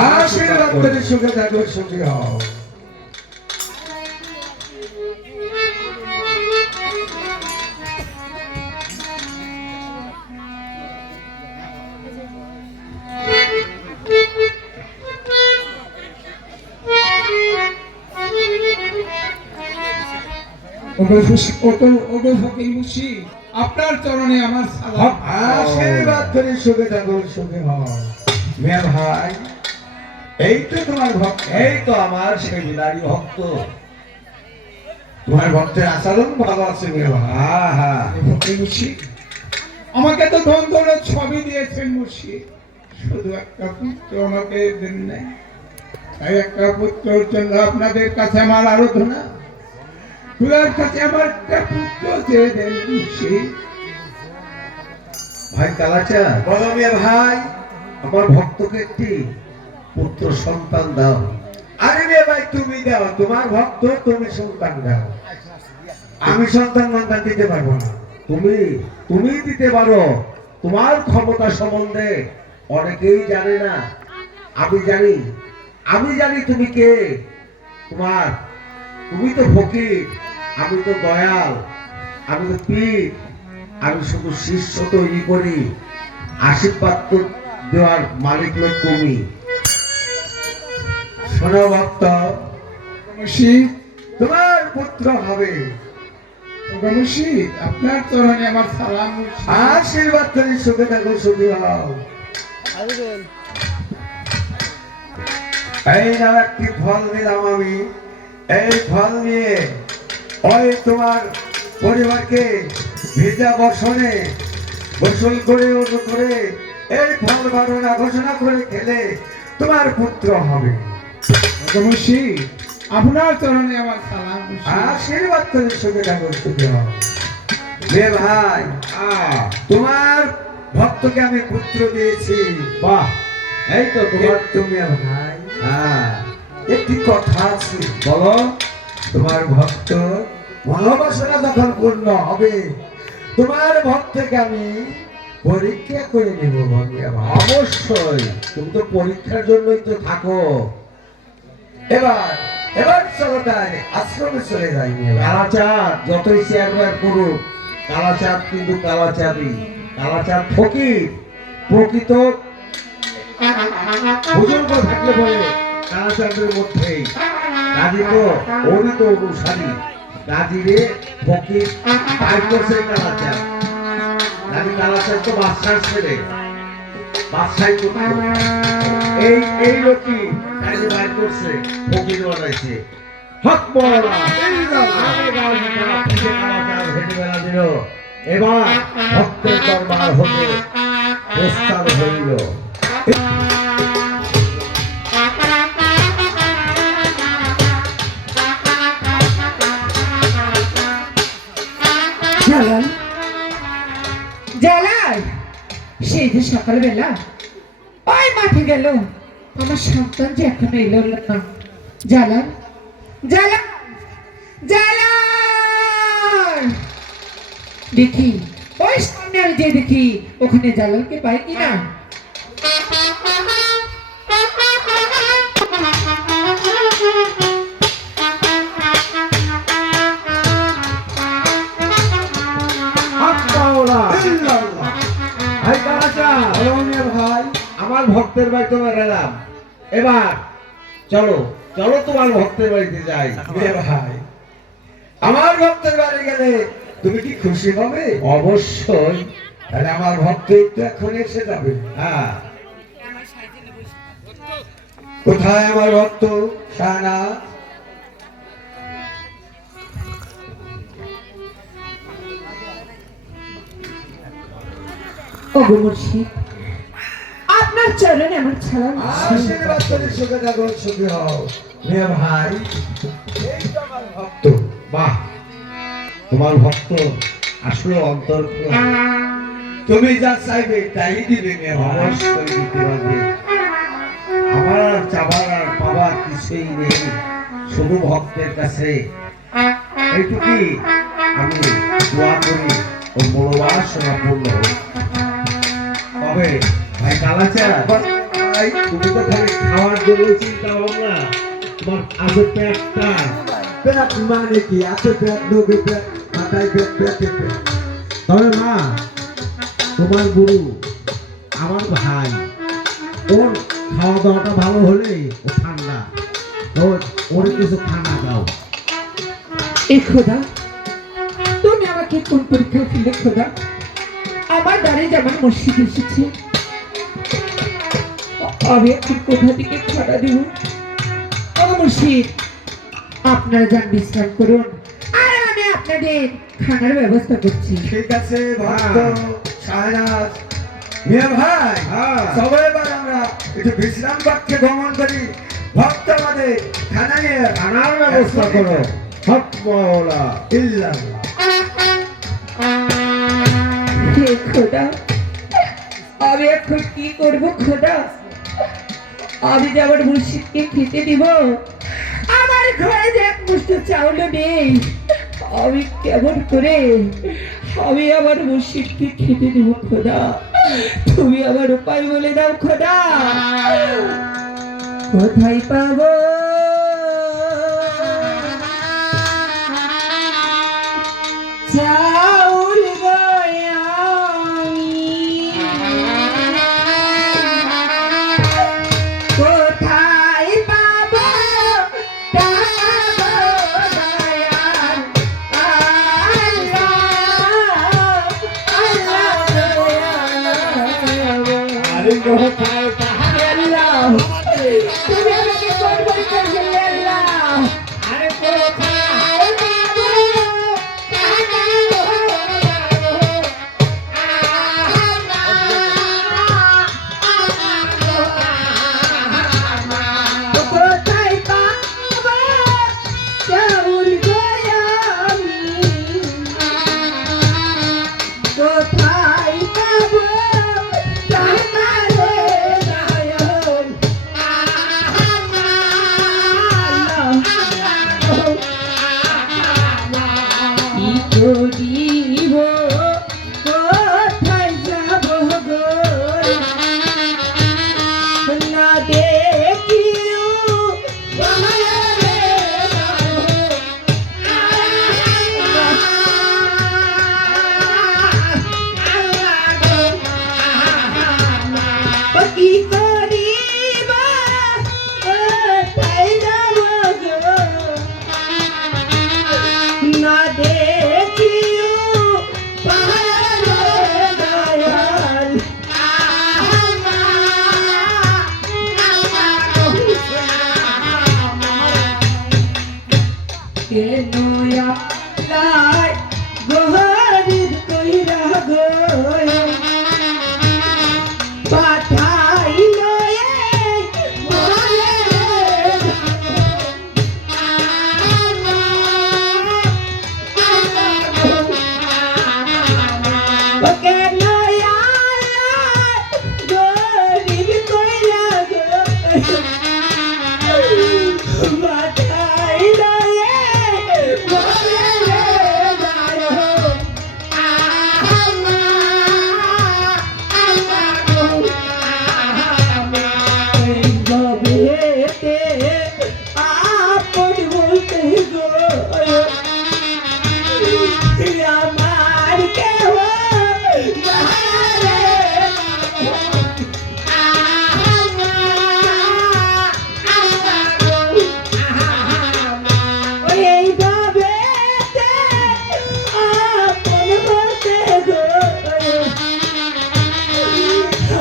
আশীর্বাদ করে সুখে থাকো, সুখী হও। আপনার চরণে আমার সালাম। আশীর্বাদ করে সুখে থাকো, সুখী হও। মেয়ে ভাই, এই তো তোমার ভক্ত, এই তো আমার সেই বিলারী ভক্ত। তোমার ভক্তের আচরণ ভালো আছে মেয়ে ভাই। আমাকে তো ধন দৌলত সবই দিয়েছেন মুর্শিদ, শুধু একটা পুত্র আমাকে দেন নাই। তাই একটা পুত্রের জন্য আপনাদের কাছে আমার আরাধনা, তোমার কাছে আমার একটা পুত্র চেয়ে দেন মুর্শিদ। ভাই কালাচাঁদ, বলো মেয়ে ভাই। আমার ভক্তকে একটি পুত্র সন্তান দাও। আরে মেয়ে ভাই, তুমি দাও, তোমার ভক্ত, তুমি সন্তান দাও। আমি সন্তান মন্তান দিতে পারবো না। তুমি দিতে পারো। তোমার ক্ষমতা সম্বন্ধে অনেকেই জানে না। আমি জানি তুমি কে। তুমি তো ফকির, আমি তো দয়াল, আমি তো পীর। আমি শুধু শিষ্য তৈরি করি, আশীর্বাদ তো দেওয়ার মালিক লোক তুমি। শোনো ভক্ত, মুর্শিদ, তোমার পুত্র হবে। মুর্শিদ, আপনার চরণে আমার সালাম মুর্শিদ। আশীর্বাদ করে সুখে থাকো, সুখী হও। এই নাও একটি ফল দিলাম আমি। এই ফল নিয়ে ওই তোমার পরিবারকে ভেজা বসনে গোসল করে ওজু করে এই ফল বারণা ঘোষণা করে খেলে তোমার পুত্র হবে। মুর্শিদ, আপনার চরণে আমার সালাম মুর্শিদ। আশীর্বাদ করে সুখে থাকো, সুখী হও। রে ভাই, তোমার ভক্তকে আমি পুত্র দিয়েছি। বাহ, এই তো তোমার। তুমি ভাই, হ্যাঁ, একটি কথা আছে। বলো। তোমার ভক্ত মনোবাসনা যখন পূর্ণ হবে, তোমার ভক্তকে আমি পরীক্ষা করে নেব। অবশ্যই, তুমি তো পরীক্ষার জন্যই তো থাকো। এবার চলো তাই আশ্রমে চলে যাই। কালাচাঁদ যতই চেয়ারম্যান করুক, কালাচাঁদ কিন্তু কালাচাঁদই। কালাচাঁদ ফকির, প্রকৃত বুজুর্গ থাকলে বলে কালাচাঁদের মধ্যেই। কাজী তো ওরই তো অনুসারী। কাজীরে ফকির তাই করছে কালাচাঁদ। কালাচাঁদ তো বাদশার ছেলে, বাদশাই করতো। এই লোকই কাজী বাইর করছে, ফকির বানাইছে। হক বলা এবার ভক্তের দরবার হতে প্রস্থান হইল। জালাল, জালাল, সেই যে সকালবেলা ওই মাঠে গেল, আমার সন্তান যে এখনো এলো না। জালাল, জালাল, জালাল, দেখি ওই সামনে আমি যে দেখি ওখানে জালালকে পাই কিনা। ভাই, আমার ভক্তের বাড়ি তো গেলাম। এবার চলো চলো তোমার ভক্তের বাড়িতে যাই। ভাই, আমার ভক্তের বাড়ি গেলে তুমি কি খুশি হবে? অবশ্যই। তাহলে আমার ভক্ত একটু এখন এসে যাবে। হ্যাঁ, কোথায় আমার ভক্ত শাহনা? ওগো মুর্শিদ, আপনার চরণে আমার সালাম। আশীর্বাদ করে সুখে থাকো, সুখী হও। মেয়ে ভাই, এই তো আমার ভক্ত। বাহ, তোমার ভক্ত আসলে অন্তর খোলা। তুমি যা চাইবে তাই দিবে মেয়ে ভাই। অবশ্যই দিতে পারবে। আমার আর চাবার আর পাবার কিছুই নেই, শুধু ভক্তের কাছে এইটুকুই আমি দোয়া করি ও মনোবাসনা পূর্ণ হোক। তবে ভাই কালাচাঁদ, ভাই। তুমি তো খালি খাওয়ার জন্য চিন্তা ভাবনা, তোমার আগে পেটটা। পেট মানে কি? আছে পেট, লোকে পেট, মাথায় পেট, পেটে পেট। তবে মা, তোমার গুরু আমার ভাই, ওর খাওয়া দাওয়াটা ভালো হলে ও ঠান্ডা, ওর কিছু খানা দাও। এই খোদা, তুমি আমাকে কোন পরীক্ষায় ফেলে খোদা? আমার দ্বারে যেমন মসজিদ এসেছে, আমি এখন কোথা থেকে খানা দিব? আমার মসজিদ, আপনারা যান বিশ্রাম করুন, আর আমি আপনাদের খানার ব্যবস্থা করছি। ঠিক আছে ভক্ত শাহনাজ মিয়া ভাই, হ্যাঁ। সবাই এবার আমরা একটু বিশ্রাম কক্ষে গমন করি। ভক্ত আমাদের খানা নিয়ে খানার ব্যবস্থা করো। হক মাওলা। ইল্লাল্লাহ। হে খোদা, আমি এখন কি করবো খোদা? আমি যে আমার মুর্শিদকে খেতে দিব, আমার ঘরে যে এক মুষ্টি চাউল নেই, আমি কেমন করে আমি আমার মুর্শিদকে খেতে দিব খোদা? তুমি আমার উপায় বলে দাও খোদা। কোথায় পাবো চাউল গয়ামি? কোথায় পাবো টাকা দয়াল? আরে কোথায় আল্লাহ, তুমি আমাকে কোন পরীক্ষা ফেললে আল্লাহ? আরে কোথায় পাবো টাকা কোথায় পাবো চাউল গয়ামি? কোথায় পাবো টাকা দয়াল? কি করিব, কোথায় যাব গো? না দেখিও বাহারে কি করিব, কোথায় যাব গো? না দেখিও বাহারে দয়াল। কেন আল্লাহ গরিব কইরা গো পাঠাইল এই মরে? কেন আল্লাহ গরিব কইরা গো পাঠাইল এই মরে দয়াল? এই গবেতে আপন বলতে গো আমার কেহ নারে। এই গবেতে আপন বলতে গো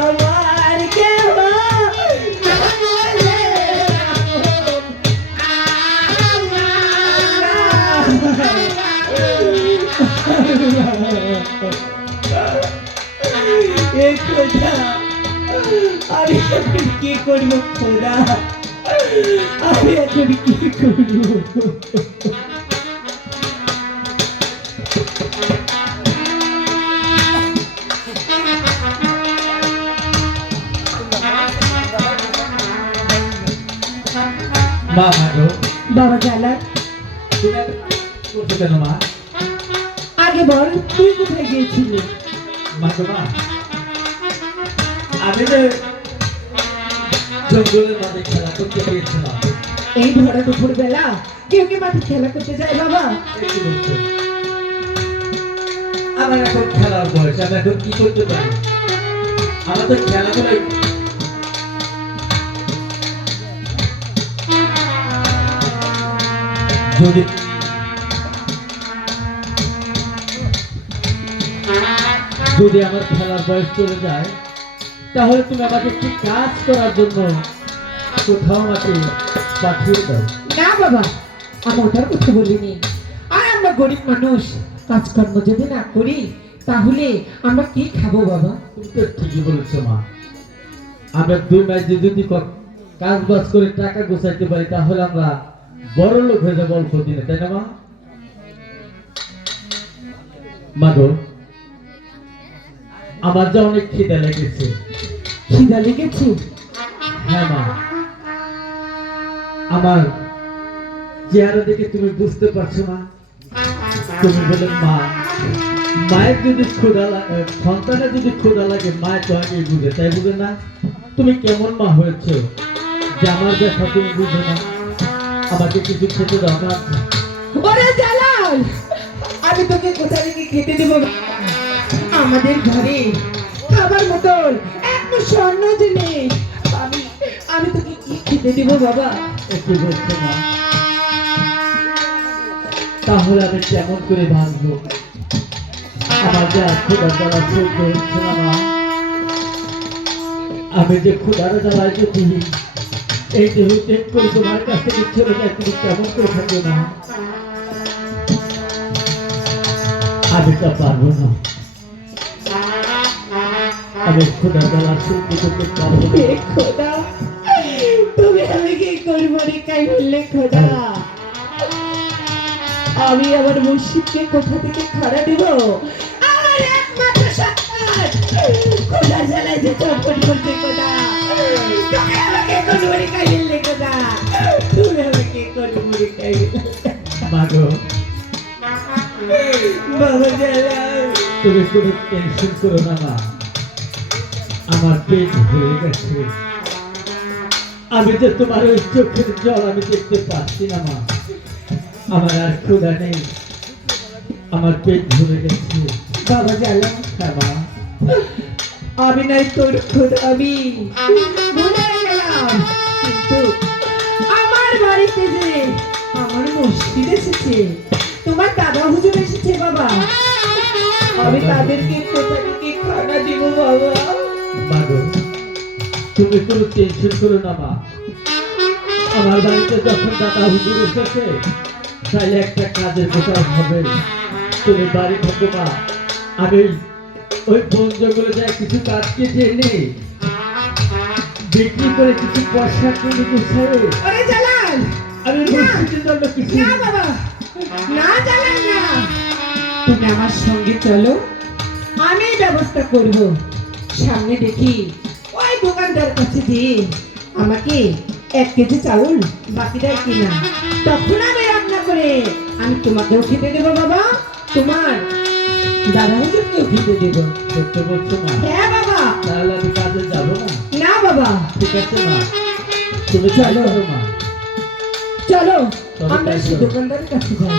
আমার কেহ নারে। এই খোদা, আমি এখন কি করবো খোদা? আমি এখন কি করবো? মা ভালো, বাবা জালা, তুমি এত করছো কেন মা? আগে বল, তুই কোথায় গিয়েছিলি? মা তো মা, আমি যে জঙ্গলের মাঝে খেলা করতে গিয়েছিলাম। এই ভরা দুপুর বেলা কেউ কি মাঠে খেলা করতে যায় বাবা? কি বলছেন? আমার এখন খেলার বয়স, আমি এখন কি করতে পারি? আমার তো খেলাধুলা যদি যদি আমার খেলার বয়স চলে যায়, তাহলে তুমি আমাকে একটি কাজ করার জন্য কোথাও আমাকে পাঠিয়ে দাও। না বাবা, আমি ওটার কথা বলিনি। আর আমরা গরিব মানুষ, কাজকর্ম যদি না করি তাহলে আমরা কি খাবো বাবা? তুমি তো ঠিকই বলেছো মা। আমরা দুই মাস যদি কাজ বাজ করে টাকা গোছাইতে পারি তাহলে আমরা বড় লোক হয়ে যাবো অল্প দিনে, তাই না মা? মা গো, আমার যা অনেক খিদে লেগেছে। খিদা লেগেছে? হ্যাঁ মা, আমার চেহারা দেখে তুমি বুঝতে পারছো না? তুমি বলে মা, মায়ের যদি ক্ষুধা লাগে, সন্তানের যদি ক্ষুধা লাগে মায়ের তো আগেই বুঝে, তাই বুঝে না? তুমি কেমন মা হয়েছো যে আমার ব্যথা তুমি বুঝো না? আমাকে কিছু খেতে দাও না। ওরে জালাল, আমি তোকে কোথা থেকে খেতে দেবো? আমাদের ঘরে খাবার মতন এক স্বর্ণ নেই। আমি আমি তোকে কি খেতে দেবো বাবা? একটু বলছো না, তাহলে আমি কেমন করে ভাঙবো? আমার যে ক্ষুধার দ্বারা সহ্য হচ্ছে না মা। আমি যে ক্ষুধার দ্বারায় যদি এই দেহ ত্যাগ করে তোমার কাছ থেকে চলে যায়, তুমি কেমন করে থাকবে না? আমি তা পারবো না। আমি ক্ষুধার দ্বারা সহ্য করতে পারবো না। হে খোদা, তুমি আমি কি করবো রে? কাই বললে খোদা, আমি আমার মুর্শিদকে কোথা থেকে খাড়া দিব? আমার একমাত্র সন্তান খোদা জ্বালায় যে চটপট করছে খোদা। তুমি আমাকে করবো রে? কাই বললে খোদা, তুমি আমাকে করবো রে? কাই মা গো, বাবা জালাল, তুমি কোনো টেনশন করো না মা। আমার পেট ভরে গেছে। আমি যে তোমার ওই চোখের জল আমি দেখতে পাচ্ছি না মা। আমার আর ক্ষুধা নেই, আমার পেট ভরে গেছে। বাবা জালাল, হ্যাঁ মা, আমি নাই তোর খোদা, আমি ভুলে গেলাম। কিন্তু আমার বাড়িতে যে আমার মসজিদ এসেছে, তোমার দাদা হুজুর এসেছে বাবা, আমি তাদেরকে কোথা থেকে খানা দিব বাবা? মা গো, তুমি কোনো টেনশন করো না মা। আমার বাড়িতে যখন দাদা হুজুর এসেছে, তাই একটা কাজের দোকান হবে। তুমি বাড়ি থাকো মা। আমি ওই বন জঙ্গলে যাই কিছু কাজ কেটে এনে বিক্রি করে কিছু পয়সা কিনে গুছাই ওরে জালাল, আমি মসজিদের জন্য কিছু। না বাবা, না জালাল না, তুমি আমার সঙ্গে চলো, আমি ব্যবস্থা করব। সামনে দেখি ওই দোকানদার কাছে দিয়ে আমাকে 1 কেজি চাউল বাকি দেয় কিনা, তখন আমি রান্না করে আমি তোমাকেও খেতে দেবো বাবা, তোমার দাদা হুজুরকেও খেতে দেবো। সত্য বলছো মা? হ্যাঁ বাবা। তাহলে আমি কাজে যাবো না? না বাবা, ঠিক আছে মা, তুমি চলো মা। চলো তবে আমরা তাই সেই করো। দোকানদারের কাছে যাই।